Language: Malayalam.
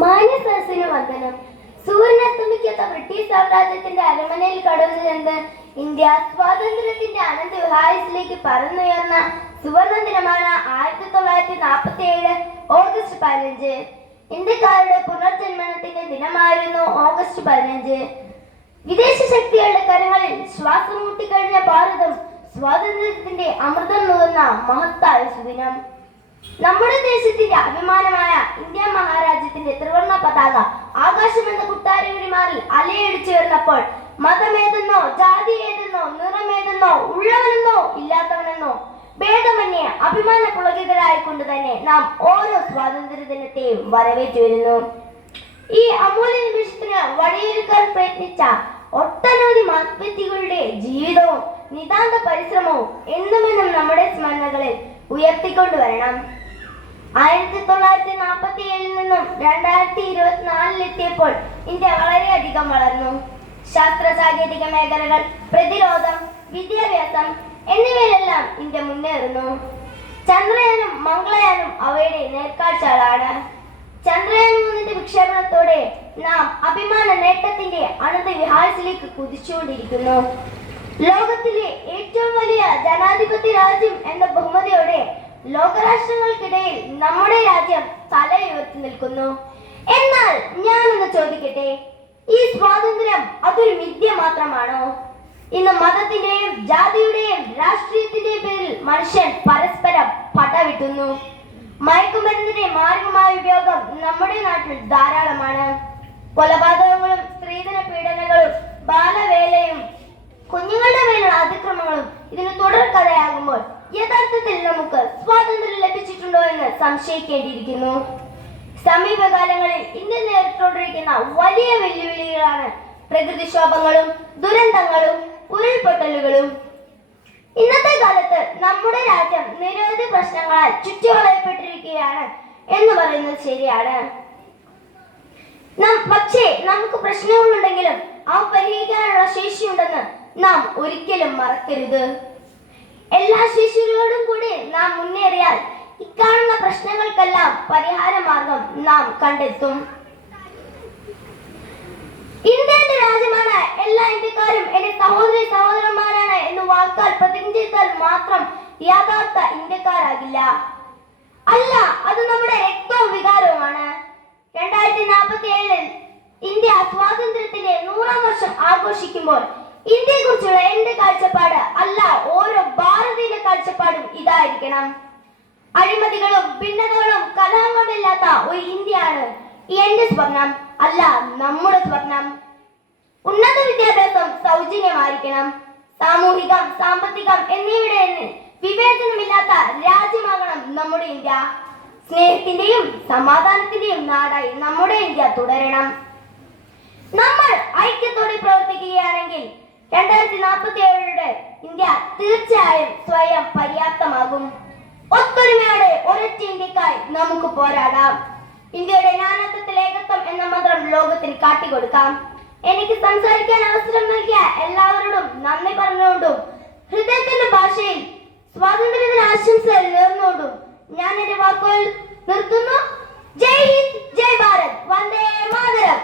മാന്യസദസ്സിന് വന്ദനം. സൂര്യനസ്തമിക്കാത്ത ബ്രിട്ടീഷ് സാമ്രാജ്യത്തിന്റെ അരമനയിൽ കടന്നു ചെന്ന് ഇന്ത്യ സ്വാതന്ത്ര്യത്തിന്റെ അനന്ത വിഹായസിലേക്ക് പറന്നുയർന്ന സുവർണ ദിനമാണ് 1947 ഓഗസ്റ്റ് 15. ഇന്ത്യക്കാരുടെ പുനർജന്മനത്തിന്റെ ദിനമായിരുന്നു ഓഗസ്റ്റ് 15. വിദേശ ശക്തികളുടെ കരങ്ങളിൽ ശ്വാസം മുട്ടിക്കഴിഞ്ഞ ഭാരതം സ്വാതന്ത്ര്യത്തിന്റെ അമൃതം നുകർന്ന മഹത്തായ സുദിനം. നമ്മുടെ ദേശത്തിന്റെ അഭിമാനമായ ഇന്ത്യ മഹാരാജ്യത്തിന്റെ ത്രിവർണ്ണ പതാക ആകാശമെന്ന കുട്ടാരവിരിമാറിൽ അലയടിച്ചുയർന്നപ്പോൾ മതമേതെന്നോ ജാതി ഏതെന്നോ നിറമേതെന്നോ ഉള്ളവനെന്നോ ഇല്ലാത്തവനെന്നോ ഭേദമന്യേ അഭിമാന പുളകിതരായിക്കൊണ്ട് തന്നെ നാം ഓരോ സ്വാതന്ത്ര്യ ദിനത്തെയും വരവേറ്റു വരുന്നു. ഈ അമൂല്യ നിമിഷത്തിന് വഴിയൊരുക്കാൻ പ്രയത്നിച്ച ഒട്ടനവധി മഹത്വ്യക്തികളുടെ ജീവിതവും നിതാന്ത പരിശ്രമവും എന്നുമെന്നും നമ്മുടെ സ്മരണകളിൽ ഉയർത്തിക്കൊണ്ടുവരണം. 1947 നിന്നും 2024 എത്തിയപ്പോൾ ഇന്ത്യ വളരെയധികം വളർന്നു. ശാസ്ത്ര സാങ്കേതിക മേഖലകൾ, പ്രതിരോധം, വിദ്യാഭ്യാസം എന്നിവയിലെല്ലാം ഇന്ത്യ മുന്നേറുന്നു. ചന്ദ്രയാനും മംഗളയാനും അവയുടെ നേർക്കാഴ്ചകളാണ്. ചന്ദ്രയാൻ 3 വിക്ഷേപണത്തോടെ നാം അഭിമാന നേട്ടത്തിന്റെ അനന്ത വിഹാരത്തിലേക്ക് കുതിച്ചുകൊണ്ടിരിക്കുന്നു. ലോകത്തിലെ ഏറ്റവും വലിയ ജനാധിപത്യ രാജ്യം എന്ന ബഹുമതിയോടെ ലോകരാഷ്ട്രങ്ങൾക്കിടയിൽ നമ്മുടെ രാജ്യം തലയുയർത്തി നിൽക്കുന്നു. എന്നാൽ ഞാനൊന്ന് ചോദിക്കട്ടെ, ഈ സ്വാതന്ത്ര്യം അതൊരു മിഥ്യ മാത്രമാണോ? ഇന്ന് മതത്തിന്റെയും ജാതിയുടെയും രാഷ്ട്രീയത്തിന്റെയും പേരിൽ മനുഷ്യൻ പരസ്പരം പടവെട്ടുന്നു. മയക്കുമരുന്നിന്റെ മാരകമായ ഉപയോഗം നമ്മുടെ നാട്ടിൽ ധാരാളമാണ്. കൊലപാതകങ്ങളും സ്ത്രീധന പീഡനങ്ങളും ബാലവേലയും കുഞ്ഞുങ്ങളുടെ മേലുള്ള അതിക്രമങ്ങളും ഇതിന് തുടർക്കഥയാകുമ്പോൾ യഥാർത്ഥത്തിൽ നമുക്ക് സ്വാതന്ത്ര്യം ലഭിച്ചിട്ടുണ്ടോ എന്ന് സംശയിക്കേണ്ടിയിരിക്കുന്നു. സമീപകാലങ്ങളിൽ ഇന്ത്യ നേരിട്ടുകൊണ്ടിരിക്കുന്ന വലിയ വെല്ലുവിളികളാണ് പ്രകൃതിക്ഷോഭങ്ങളും ദുരന്തങ്ങളും ഉരുൾപൊട്ടലുകളും. ഇന്നത്തെ കാലത്ത് നമ്മുടെ രാജ്യം നിരവധി പ്രശ്നങ്ങളാൽ ചുറ്റുവളയപ്പെട്ടിരിക്കുകയാണ് എന്ന് പറയുന്നത് ശരിയാണ്. പക്ഷേ നമുക്ക് പ്രശ്നങ്ങളുണ്ടെങ്കിലും അവ പരിഹരിക്കാനുള്ള ശേഷിയുണ്ടെന്ന് നാം ഒരിക്കലും മറക്കരുത്. എല്ലാ ശേഷികളോടും കൂടി നാം മുന്നേറിയാൽ ഇക്കാണുന്ന പ്രശ്നങ്ങൾക്കെല്ലാം പരിഹാര മാർഗം നാം കണ്ടെത്തും. ഇന്ത്യ എന്റെ രാജ്യമാണ്, എല്ലാ ഇന്ത്യക്കാരും എന്റെ സഹോദരി സഹോദരന്മാരാണ് എന്ന് വാക്കാൽ പ്രതിജ്ഞ ചെയ്താൽ മാത്രം യഥാർത്ഥ ഇന്ത്യക്കാരാകില്ല. അല്ല, അത് നമ്മുടെ രക്തവും വികാരവുമാണ്. 2047 ഇന്ത്യ സ്വാതന്ത്ര്യത്തിന്റെ 100ാം വർഷം ആഘോഷിക്കുമ്പോൾ ഇന്ത്യയെ കുറിച്ചുള്ള എന്റെ കാഴ്ചപ്പാട് അല്ല, ഓരോ ഭാരതീയ കാഴ്ചപ്പാടും ഇതായിരിക്കണം. അഴിമതികളും ഭിന്നതകളും കലഹങ്ങളും ഇല്ലാത്ത ഒരു ഇന്ത്യയാണ് എന്റെ സ്വപ്നം, അല്ല നമ്മുടെ സ്വപ്നം. ഉന്നത വിദ്യാഭ്യാസം സൗജന്യമായിരിക്കണം. സാമൂഹികം, സാമ്പത്തികം എന്നിവയുടെ വിവേചനമില്ലാത്ത രാജ്യമാകണം നമ്മുടെ ഇന്ത്യ. സ്നേഹത്തിന്റെയും സമാധാനത്തിന്റെയും നാടായി നമ്മുടെ ഇന്ത്യ തുടരണം. നമ്മൾ ഐക്യത്തോടെ പ്രവർത്തിക്കുകയാണെങ്കിൽ 2047 ഇന്ത്യ തീർച്ചയായും സ്വയം പര്യാപ്തമാകും. ഒത്തൊരുമയോടെ ഒരൊറ്റ ഇന്ത്യക്കായി നമുക്ക് പോരാടാം. ഇന്ത്യയുടെ നാനാത്വത്തിൽ ഏകത്വം എന്ന മന്ത്രം ലോകത്തിന് കാട്ടിക്കൊടുക്കാം. എനിക്ക് സംസാരിക്കാൻ അവസരം നൽകിയ എല്ലാവരോടും നന്ദി പറഞ്ഞുകൊണ്ടും ഹൃദയത്തിന്റെ ഭാഷയിൽ സ്വാതന്ത്ര്യദിന ആശംസകൾ നേർന്നുകൊണ്ടും ഞാൻ എന്റെ വാക്കുകൾ നിർത്തുന്നു. ജയ് ഹിന്ദ്, ജയ് ഭാരത്, വന്ദേ മാതരം.